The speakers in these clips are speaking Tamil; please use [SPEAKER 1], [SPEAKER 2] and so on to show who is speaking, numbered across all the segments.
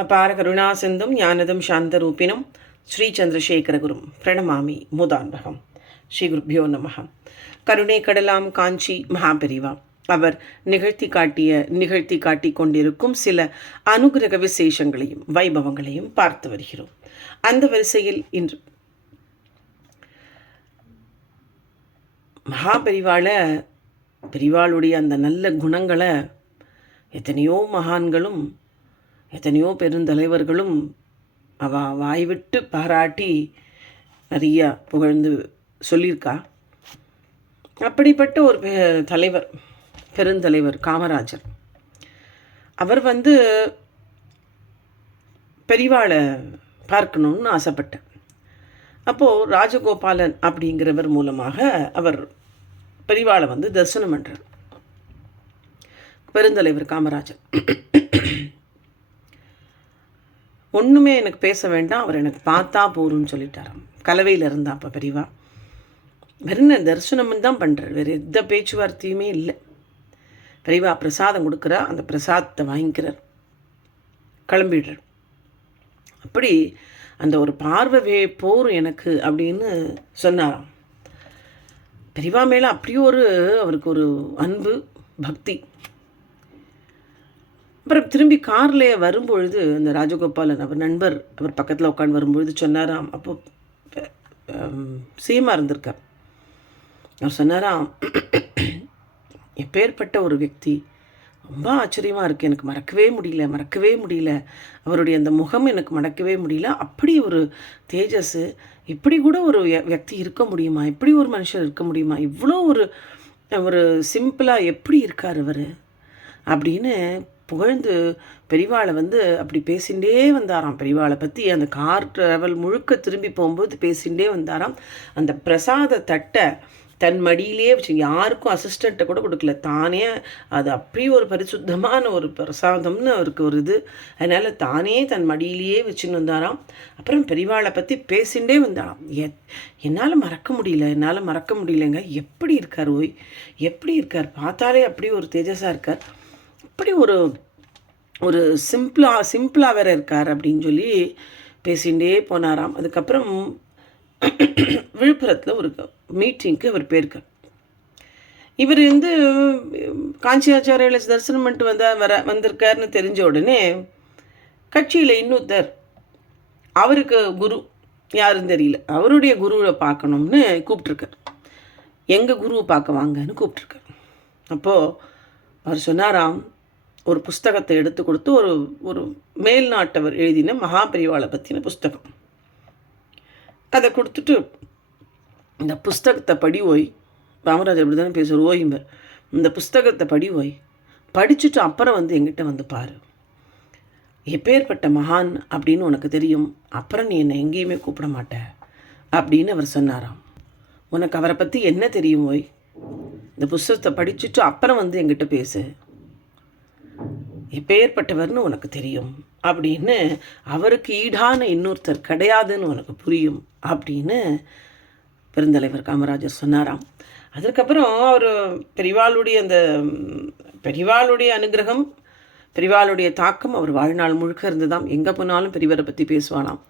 [SPEAKER 1] அபார கருணாசிந்தும் ஞானதம் சாந்தரூபிணம் ஸ்ரீ சந்திரசேகரகுரும் பிரணமாமி முதான்பகம். ஸ்ரீ குருப்பியோ நமகம் கருணை கடலாம் காஞ்சி மகாபெரிவா. அவர் நிகழ்த்தி காட்டிய நிகழ்த்தி காட்டிக் கொண்டிருக்கும் சில அனுகிரக விசேஷங்களையும் வைபவங்களையும் பார்த்து வருகிறோம். அந்த வரிசையில் இன்று மகாபெரிவாள பெரிவாளுடைய அந்த நல்ல குணங்களை எத்தனையோ மகான்களும் எத்தனையோ பெருந்தலைவர்களும் அவ வாய்விட்டு பாராட்டி நிறையா புகழ்ந்து சொல்லியிருக்கா. அப்படிப்பட்ட ஒரு பெ- தலைவர் பெருந்தலைவர் காமராஜர். அவர் வந்து பெரிவாளை பார்க்கணும்னு ஆசைப்பட்டேன். அப்போது ராஜகோபாலன் அப்படிங்கிறவர் மூலமாக அவர் பெரிவாளை வந்து தரிசனம் பண்ணுறார் பெருந்தலைவர் காமராஜர். ஒன்றுமே எனக்கு பேச வேண்டாம். அவர் எனக்கு பார்த்தா போரும்னு சொல்லிட்டாராம். கலவையில் இருந்தா அப்போ பெரியவா. வெறும் தரிசனம் தான் பண்ணுறார் வேறு எந்த பேச்சுவார்த்தையுமே இல்லை. பெரியவா பிரசாதம் கொடுக்குறா. அந்த பிரசாதத்தை வாங்கிக்கிறார். கிளம்பிடுறார். அப்படி அந்த ஒரு பார்வை வே போரும் எனக்கு அப்படின்னு சொன்னாராம். பெரியவா மேலே அப்படியே ஒரு அவருக்கு ஒரு அன்பு பக்தி. அப்புறம் திரும்பி கார்லேயே வரும்பொழுது இந்த ராஜகோபாலன் அவர் நண்பர் அவர் பக்கத்தில் உட்காந்து வரும்பொழுது சொன்னாராம் அப்போ சீமாக இருந்திருக்கார். அவர் சொன்னாராம் எப்பேற்பட்ட ஒரு வியக்தி. ரொம்ப ஆச்சரியமாக இருக்குது எனக்கு மறக்கவே முடியல மறக்கவே முடியல. அவருடைய அந்த முகம் எனக்கு மறக்கவே முடியல. அப்படி ஒரு தேஜஸ் இப்படி கூட ஒரு வியக்தி இருக்க முடியுமா? இப்படி ஒரு மனுஷர் இருக்க முடியுமா? இவ்வளோ ஒரு ஒரு சிம்பிளாக எப்படி இருக்கார் அவர் அப்படின்னு புகழ்ந்து பெரிவாளை வந்து அப்படி பேசிகிட்டே வந்தாராம். பெரிவாளை பற்றி அந்த கார் ட்ராவல் முழுக்க திரும்பி போகும்போது பேசிகிட்டே வந்தாராம். அந்த பிரசாத தட்டை தன் மடியிலே வச்சு யாருக்கும் அசிஸ்டண்ட்டை கூட கொடுக்கல. தானே அது அப்படி ஒரு பரிசுத்தமான ஒரு பிரசாதம்னு அவருக்கு ஒரு இது. அதனால் தானே தன் மடியிலேயே வச்சுன்னு வந்தாராம். அப்புறம் பெரிவாளை பற்றி பேசிகிட்டே வந்தாராம். எ என்னால் மறக்க முடியல. என்னால் மறக்க முடியலங்க. எப்படி இருக்கார் ஓய்? எப்படி இருக்கார்? பார்த்தாலே அப்படி ஒரு தேஜஸாக இருக்கார். அப்படி ஒரு ஒரு சிம்பிளாக சிம்பிளாக வேற இருக்கார் அப்படின்னு சொல்லி பேசிகிட்டே போனாராம். அதுக்கப்புறம் விழுப்புரத்தில் ஒரு மீட்டிங்க்கு அவர் போயிருக்கார். இவர் வந்து காஞ்சியாச்சாரியால தரிசனம் பண்ணிட்டு வந்தா வர வந்திருக்காருன்னு தெரிஞ்ச உடனே கட்சியில் இன்னொருத்தர் அவருக்கு குரு யாருன்னு தெரியல அவருடைய குருவை பார்க்கணும்னு கூப்பிட்ருக்கார் எங்கள் குருவை பார்க்க வாங்கன்னு கூப்பிட்ருக்கார் அப்போது அவர் சொன்னாராம் ஒரு புஸ்தகத்தை எடுத்து கொடுத்து ஒரு ஒரு மேல்நாட்டவர் எழுதின மகாபரிவாளை பற்றின புஸ்தகம். அதை கொடுத்துட்டு இந்த புஸ்தகத்தை படி ஓய். ராமராஜ் எப்படி தானே பேசுவார் ஓய்ம்பர் இந்த புஸ்தகத்தை படி ஓய். படிச்சுட்டு அப்புறம் வந்து எங்கிட்ட வந்து பாரு. எப்பேற்பட்ட மகான் அப்படின்னு உனக்கு தெரியும். அப்புறம் நீ என்னை எங்கேயுமே கூப்பிட மாட்ட. அப்படின்னு அவர் சொன்னாராம். உனக்கு அவரை பற்றி என்ன தெரியும் ஓய்? இந்த புஸ்தகத்தை படிச்சுட்டு அப்புறம் வந்து எங்கிட்ட பேசு. எப்பேற்பட்டவர்னு உனக்கு தெரியும். அப்படின்னு அவருக்கு ஈடான இன்னொருத்தர் கிடையாதுன்னு உனக்கு புரியும் அப்படின்னு பெருந்தலைவர் காமராஜர் சொன்னாராம். அதுக்கப்புறம் அவர் பெரிவாளுடைய அந்த பெரிவாளுடைய அனுகிரகம் பெரிவாளுடைய தாக்கம் அவர் வாழ்நாள் முழுக்க இருந்ததாம். எங்கே போனாலும் பெரியவரை பற்றி பேசுவானாம்.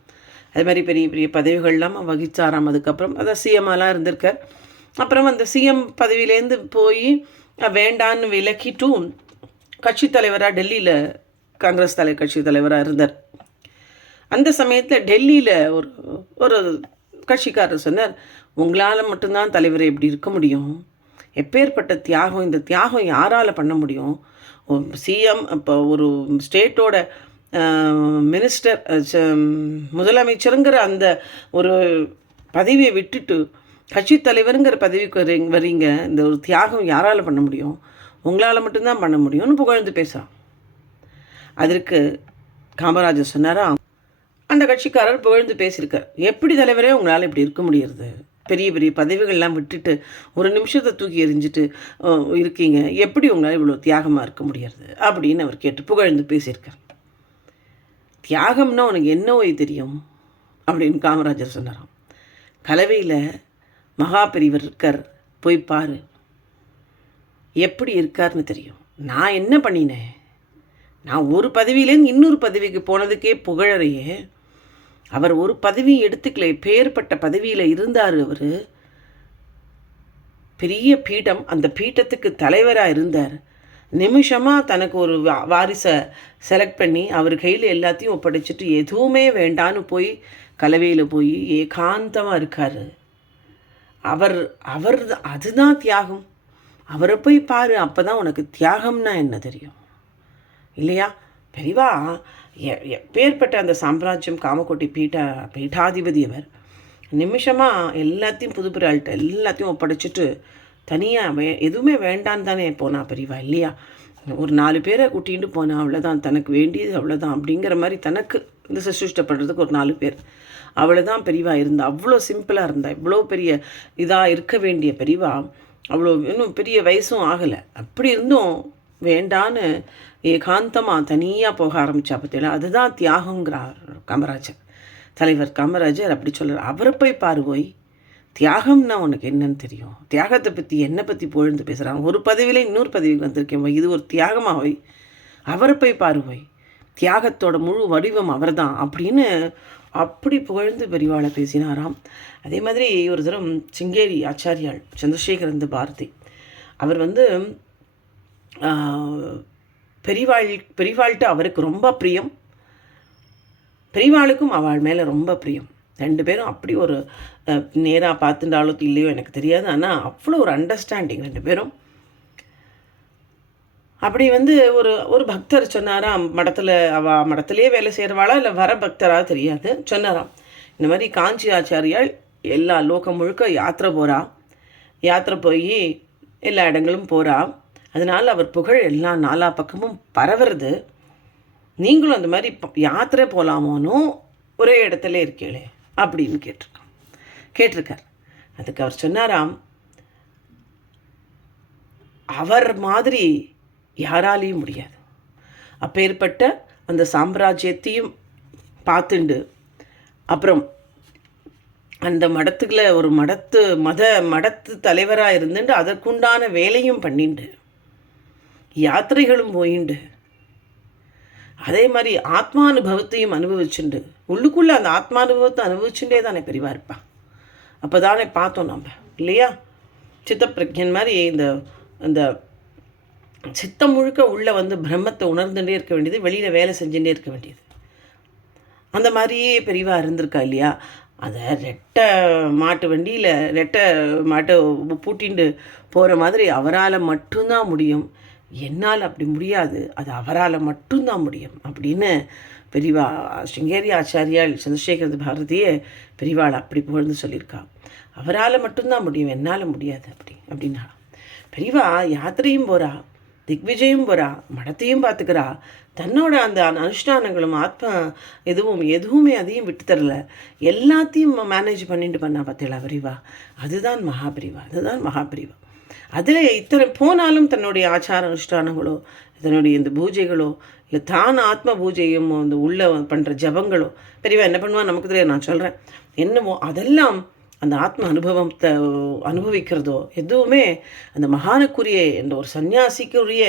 [SPEAKER 1] அது மாதிரி பெரிய பெரிய பதவிகள்லாம் வகித்தாராம் வகிச்சாராம். அதுக்கப்புறம் அதான் சிஎம்மாலாம் இருந்திருக்கார். அப்புறம் அந்த சிஎம் பதவியிலேருந்து போய் வேண்டான்னு விலக்கிட்டும் கட்சி தலைவராக டெல்லியில் காங்கிரஸ் தலை கட்சி தலைவராக இருந்தார். அந்த சமயத்தில் டெல்லியில் ஒரு ஒரு கட்சிக்காரர் சொன்னார் உங்களால் மட்டும்தான் தலைவர் இப்படி இருக்க முடியும். எப்பேற்பட்ட தியாகம் இந்த தியாகம் யாரால் பண்ண முடியும்? சிஎம் இப்போ ஒரு ஸ்டேட்டோட மினிஸ்டர் முதலமைச்சருங்கிற அந்த ஒரு பதவியை விட்டுட்டு கட்சி தலைவருங்கிற பதவிக்கு வரீங்க. இந்த ஒரு தியாகம் யாரால் பண்ண முடியும்? உங்களால் மட்டும்தான் பண்ண முடியும்னு புகழ்ந்து பேசுகிறான் அதற்கு காமராஜர் சொன்னாராம் அந்த கட்சிக்காரர் புகழ்ந்து பேசியிருக்கார். எப்படி தலைவரே உங்களால் இப்படி இருக்க முடியறது? பெரிய பெரிய பதவிகள்லாம் விட்டுட்டு ஒரு நிமிஷத்தை தூக்கி எறிஞ்சிட்டு இருக்கீங்க. எப்படி உங்களால் இவ்வளோ தியாகமாக இருக்க முடியறது? அப்படின்னு அவர் கேட்டு புகழ்ந்து பேசியிருக்கார். தியாகம்னா உனக்கு என்ன ஓய் தெரியும்? அப்படின்னு காமராஜர் சொன்னாராம். கலவையில் மகா பெரியவர் இருக்கார். போய் பாரு. எப்படி இருக்காருன்னு தெரியும். நான் என்ன பண்ணினேன்? நான் ஒரு பதவியிலேருந்து இன்னொரு பதவிக்கு போனதுக்கே புகழறையே. அவர் ஒரு பதவி எடுத்துக்கல பேர்பட்ட பதவியில் இருந்தார் அவர். பெரிய பீடம் அந்த பீட்டத்துக்கு தலைவராக இருந்தார். நிமிஷமாக தனக்கு ஒரு வா வாரிசை செலக்ட் பண்ணி அவர் கையில் எல்லாத்தையும் ஒப்படைச்சிட்டு எதுவுமே வேண்டான்னு போய் கலவையில் போய் ஏகாந்தமாக இருக்கார். அவர் அவர் அதுதான் தியாகம். அவரை போய் பாரு அப்போ தான் உனக்கு தியாகம்னா என்ன தெரியும்? இல்லையா? பெரிவா பேர்பட்ட அந்த சாம்ராஜ்யம் காமக்கோட்டி பீட்டா பீட்டாதிபதி அவர் நிமிஷமாக எல்லாத்தையும் புதுப்பிராள்கிட்ட எல்லாத்தையும் ஒப்படைச்சிட்டு தனியாக வே எதுவுமே வேண்டான்னு தானே போனா பெரியவா இல்லையா? ஒரு நாலு பேரை கூட்டிகிட்டு போனா அவ்வளோதான் தனக்கு வேண்டியது அவ்வளோதான் அப்படிங்கிற மாதிரி தனக்கு இந்த சிருஷ்டப்படுறதுக்கு ஒரு நாலு பேர். அவ்வளோதான் பெரியவா இருந்தா அவ்வளோ சிம்பிளாக இருந்தா இவ்வளோ பெரிய இதாக இருக்க வேண்டிய பெரியவா அவ்வளோ இன்னும் பெரிய வயசும் ஆகலை. அப்படி இருந்தும் வேண்டான்னு ஏகாந்தமாக தனியாக போக ஆரம்பித்தா பார்த்தீங்களா அதுதான் தியாகங்கிறார் காமராஜர். தலைவர் காமராஜர் அப்படி சொல்கிறார் அவரை போய் பாரு போய் தியாகம்னா உனக்கு என்னன்னு தெரியும். தியாகத்தை பற்றி என்னை பற்றி புகழ்ந்து பேசுகிறாங்க ஒரு பதவியில் இன்னொரு பதவிக்கு வந்திருக்கேன் போய் இது ஒரு தியாகமாக போய் அவரை போய் பாரு போய். தியாகத்தோட முழு வடிவம் அவர் தான் அப்படின்னு அப்படி புகழ்ந்து பெரிவாளை பேசினாராம். அதே மாதிரி ஒரு தரம் சிங்கேரி ஆச்சாரியாள் சந்திரசேகரந்த பாரதி. அவர் வந்து பெரிவாள் பெரிவாள்கிட்ட அவருக்கு ரொம்ப பிரியம். பெரிவாளுக்கும் அவள் மேலே ரொம்ப பிரியம். ரெண்டு பேரும் அப்படி ஒரு நேராக பார்த்துட்டாலோ இல்லையோ எனக்கு தெரியாது. ஆனால் அவ்வளோ ஒரு அண்டர்ஸ்டாண்டிங் ரெண்டு பேரும். அப்படி வந்து ஒரு ஒரு பக்தர் சொன்னாராம் மடத்தில் அவ மடத்திலேயே வேலை செய்கிறவாளா இல்லை வர பக்தராக தெரியாது சொன்னாராம். இந்த மாதிரி காஞ்சி ஆச்சாரியால் எல்லா லோகம் முழுக்க யாத்திரை போகிறா யாத்திரை போய் எல்லா இடங்களும் போகிறா அதனால் அவர் புகழ் எல்லா நாலா பக்கமும் பரவுறது. நீங்களும் அந்த மாதிரி யாத்திரை போகலாமோனும் ஒரே இடத்துல இருக்கீங்களே அப்படின்னு கேட்டிருக்கான். கேட்டிருக்கார். அதுக்கு அவர் சொன்னாராம் அவர் மாதிரி யாராலையும் முடியாது. அப்பேற்பட்ட அந்த சாம்ராஜ்யத்தையும் பார்த்துண்டு அப்புறம் அந்த மடத்துக்குள்ள ஒரு மடத்து மத மடத்து தலைவராக இருந்துட்டு அதற்குண்டான வேலையும் பண்ணிண்டு. யாத்திரைகளும் போயிண்டு. அதே மாதிரி ஆத்மானுபவத்தையும் அனுபவிச்சுண்டு. உள்ளுக்குள்ளே அந்த ஆத்மானுபவத்தை அனுபவிச்சுட்டே தானே பெரியவா இருப்பா. அப்போ தானே பார்த்தோம் நம்ம இல்லையா? சித்தப்பிரஜன் மாதிரி இந்த இந்த சித்தம் முழுக்க உள்ளே வந்து பிரம்மத்தை உணர்ந்துகிட்டே இருக்க வேண்டியது வெளியில் வேலை செஞ்சுட்டே இருக்க வேண்டியது. அந்த மாதிரியே பெரியவா இருந்திருக்கா இல்லையா? அதை ரெட்டை மாட்டு வண்டியில் ரெட்டை மாட்டை பூட்டிண்டு போகிற மாதிரி அவரால் மட்டும்தான் முடியும். என்னால் அப்படி முடியாது. அது அவரால் மட்டும்தான் முடியும் அப்படின்னு பெரியவா சிங்கேரி ஆச்சாரியால் சந்திரசேகர பாரதியே பெரியவாள் அப்படி புகழ்ந்து சொல்லியிருக்கா. அவரால் மட்டும்தான் முடியும். என்னால் முடியாது அப்படி அப்படின்னா பெரியவா யாத்திரையும் போகிறா திக்விஜயும் போகிறா மடத்தையும் பார்த்துக்கிறா தன்னோட அந்த அனுஷ்டானங்களும் ஆத்ம எதுவும் எதுவுமே அதையும் விட்டு தரல. எல்லாத்தையும் மேனேஜ் பண்ணிட்டு பண்ணா பார்த்தீங்களா பிரிவா அதுதான் மகாபிரிவா அதுதான் மகாபிரிவா. அதில் இத்தனை போனாலும் தன்னுடைய ஆச்சார அனுஷ்டானங்களோ தன்னுடைய இந்த பூஜைகளோ இல்லை தான் ஆத்ம பூஜையும் அந்த உள்ள பண்ணுற ஜபங்களோ பெரியவா என்ன பண்ணுவா? நமக்கு தெரியாது நான் சொல்கிறேன் என்னமோ அதெல்லாம் அந்த ஆத்ம அனுபவத்தை அனுபவிக்கிறதோ எதுவுமே அந்த மகானுக்குரிய என்ற ஒரு சன்னியாசிக்குரிய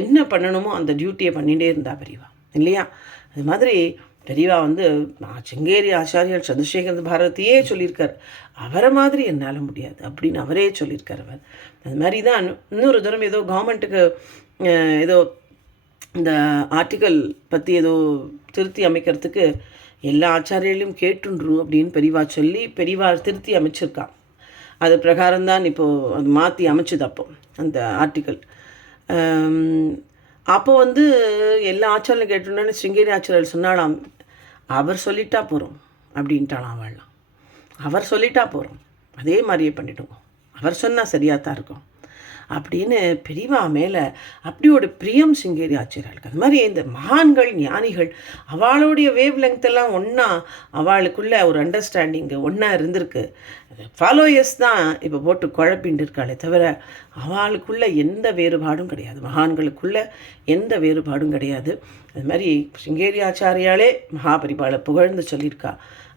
[SPEAKER 1] என்ன பண்ணணுமோ அந்த டியூட்டியை பண்ணிகிட்டே இருந்தா பெரியவா இல்லையா? அது மாதிரி பெரியவா வந்து செங்கேரி ஆச்சாரியர் சந்திரசேகர பாரதியே சொல்லியிருக்கார். அவரை மாதிரி என்னால் முடியாது அப்படின்னு அவரே சொல்லியிருக்கார் அவர். அது மாதிரி தான் இன்னொரு தூரம் ஏதோ கவர்மெண்ட்டுக்கு ஏதோ இந்த ஆர்டிக்கல் பற்றி ஏதோ திருத்தி அமைக்கிறதுக்கு எல்லா ஆச்சாரியர்களையும் கேட்டுன்று அப்படின்னு பெரியவா சொல்லி பெரியவா திருத்தி அமைச்சிருக்கான் அது பிரகாரம்தான் இப்போது அது மாற்றி அமைச்சது அப்போ அந்த ஆர்டிக்கல் அப்போ வந்து எல்லா ஆச்சாரியும் கேட்டோன்னே ஸ்ருங்கேரி ஆச்சாரியர் சொன்னாலாம் அவர் சொல்லிட்டா போகிறோம் அப்படின்ட்டாலாம் அவள்லாம். அவர் சொல்லிட்டா போகிறோம் அதே மாதிரியே பண்ணிவிடுவோம் அவர் சொன்னால் சரியாக தான் இருக்கும். அப்படின்னு பெரியவா மேலே அப்படி ஒரு பிரியம் சிங்கேரி ஆச்சரியாளுக்கு அது மாதிரி இந்த மகான்கள் ஞானிகள் அவளுடைய வேவ் லெங்க் எல்லாம் ஒன்றா அவளுக்குள்ள ஒரு அண்டர்ஸ்டாண்டிங்கு ஒன்றா இருந்திருக்கு. ஃபாலோயர்ஸ் தான் இப்போ போட்டு குழப்பின்னு இருக்காளே தவிர அவளுக்குள்ள எந்த வேறுபாடும் கிடையாது. மகான்களுக்குள்ள எந்த வேறுபாடும் கிடையாது. அது மாதிரி சிங்கேரி ஆச்சாரியாலே மகாபரிபாலை புகழ்ந்து சொல்லியிருக்கா.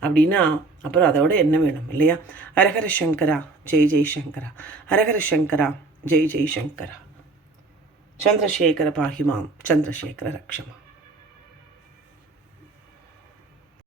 [SPEAKER 1] அப்படின்னா அப்புறம் அதோட என்ன வேணும் இல்லையா? ஹரஹர சங்கரா ஜெய் ஜெய் சங்கரா ஹரஹர சங்கரா. ஜெய் ஜெய் சங்கரா சந்திரசேகர பாகிமாம் சந்திரசேகர ரக்ஷமா